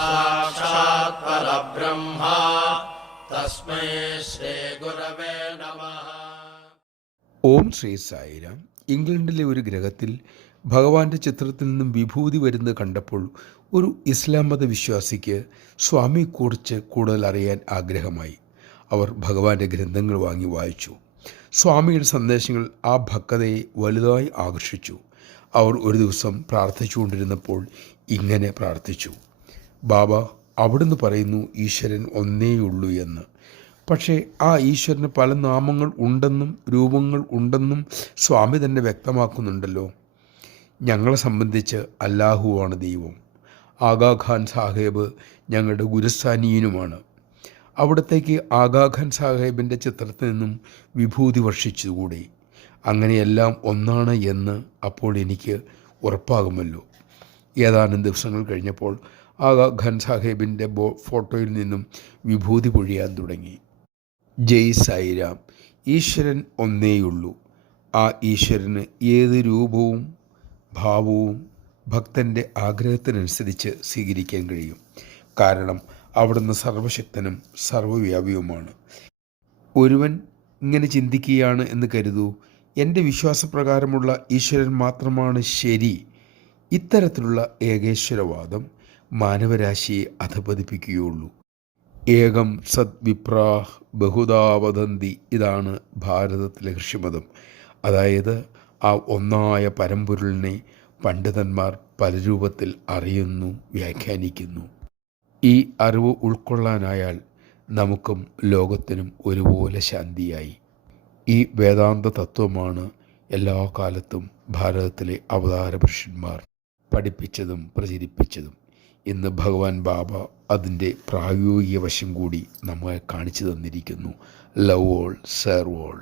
സാക്ഷാത് പരബ്രഹ്മ തസ്മൈ ശ്രീ ഗുരവേ നമഃ. ഓം ശ്രീ സായിരാം. ഇംഗ്ലണ്ടിലെ ഒരു ഗ്രഹത്തിൽ ഭഗവാന്റെ ചിത്രത്തിൽ നിന്നും വിഭൂതി വരുന്നത് കണ്ടപ്പോൾ ഒരു ഇസ്ലാം മത വിശ്വാസിക്ക് സ്വാമിയെക്കുറിച്ച് കൂടുതൽ അറിയാൻ ആഗ്രഹമായി. അവർ ഭഗവാന്റെ ഗ്രന്ഥങ്ങൾ വാങ്ങി വായിച്ചു. സ്വാമിയുടെ സന്ദേശങ്ങൾ ആ ഭക്തയെ വലുതായി ആകർഷിച്ചു. അവർ ഒരു ദിവസം പ്രാർത്ഥിച്ചുകൊണ്ടിരുന്നപ്പോൾ ഇങ്ങനെ പ്രാർത്ഥിച്ചു: ബാബ, അവിടുന്ന് പറയുന്നു ഈശ്വരൻ ഒന്നേയുള്ളൂ എന്ന്. പക്ഷേ ആ ഈശ്വരന് പല നാമങ്ങൾ ഉണ്ടെന്നും രൂപങ്ങൾ ഉണ്ടെന്നും സ്വാമി തന്നെ വ്യക്തമാക്കുന്നുണ്ടല്ലോ. ഞങ്ങളെ സംബന്ധിച്ച് അല്ലാഹുവാണ് ദൈവം. ആഗാഖാൻ സാഹേബ് ഞങ്ങളുടെ ഗുരുസ്ഥാനീയനുമാണ്. അവിടത്തേക്ക് ആഗാഖാൻ സാഹേബിൻ്റെ ചിത്രത്തിൽ നിന്നും വിഭൂതി വർഷിച്ചുകൂടെ? അങ്ങനെയെല്ലാം ഒന്നാണ് എന്ന് അപ്പോൾ എനിക്ക് ഉറപ്പാകുമല്ലോ. ഏതാനും ദിവസങ്ങൾ കഴിഞ്ഞപ്പോൾ ആഗാഖാൻ സാഹേബിൻ്റെ ഫോട്ടോയിൽ നിന്നും വിഭൂതി പൊഴിയാൻ തുടങ്ങി. ജയ് സായിരാം. ഈശ്വരൻ ഒന്നേയുള്ളൂ. ആ ഈശ്വരന് ഏത് രൂപവും ഭാവവും ഭക്തൻ്റെ ആഗ്രഹത്തിനനുസരിച്ച് സ്വീകരിക്കാൻ കഴിയും. കാരണം അവിടുന്ന് സർവശക്തനും സർവവ്യാപിയുമാണ്. ഒരുവൻ ഇങ്ങനെ ചിന്തിക്കുകയാണ് എന്ന് കരുതൂ: എൻ്റെ വിശ്വാസപ്രകാരമുള്ള ഈശ്വരൻ മാത്രമാണ് ശരി. ഇത്തരത്തിലുള്ള ഏകേശ്വരവാദം മാനവരാശിയെ അധപതിപ്പിക്കുകയുള്ളൂ. ഏകം സത് വിപ്രാഹ് ബഹുദാ വദന്തി. ഇതാണ് ഭാരതത്തിലെ ഋഷിമതം. അതായത് ആ ഒന്നായ പരമ്പൊരുളിനെ പണ്ഡിതന്മാർ പല രൂപത്തിൽ അറിയുന്നു, വ്യാഖ്യാനിക്കുന്നു. ഈ അറിവ് ഉൾക്കൊള്ളാനായാൽ നമുക്കും ലോകത്തിനും ഒരുപോലെ ശാന്തിയായി. ഈ വേദാന്ത തത്വമാണ് എല്ലാ കാലത്തും ഭാരതത്തിലെ അവതാര പുരുഷന്മാർ പഠിപ്പിച്ചതും പ്രചരിപ്പിച്ചതും. ഇന്ന് ഭഗവാൻ ബാബ അതിൻ്റെ പ്രായോഗിക വശം കൂടി നമ്മെ കാണിച്ചു തന്നിരിക്കുന്നു. Love all, serve all.